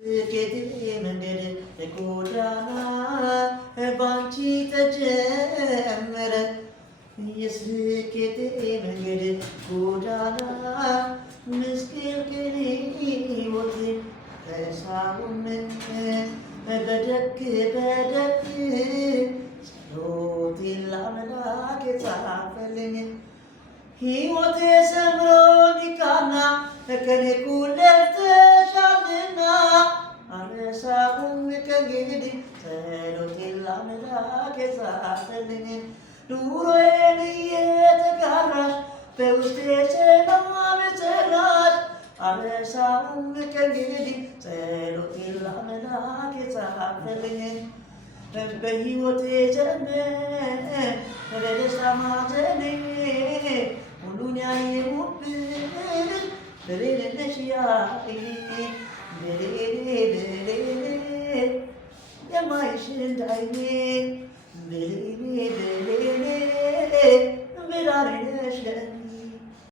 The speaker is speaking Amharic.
መንገድ ጎዳና ባንቺ ተጀመረ የስኬቴ መንገድ ጎዳና ምስቅልቅል ሕይወቴ ተሳቡም በደግ ጸሎቴን ለአምላክ የጻፈልኝ ሕይወቴ ሰምሮ እንዲቃና ከኔ እኩል ለፍተሻልና አልረሳሁም ከእንግዲህ ጸሎቴን ለአምላክ የጻፈልኝ ኑሮዬን እየተጋራሽ በውስጤ ሰላም ሰራሽ አልረሳሁም ከእንግዲህ ጸሎቴን ለአምላክ የጻፈልኝ በሕይወቴ ዘመን በደስታ ማዘኔ ሁሉን ያየሁብሽ ብሌን ነሽ ያየኝ ብሌን የማይሽ እንዳይኔ ብሌን ብሌን ብርሃኔ ነሽ ለእኔ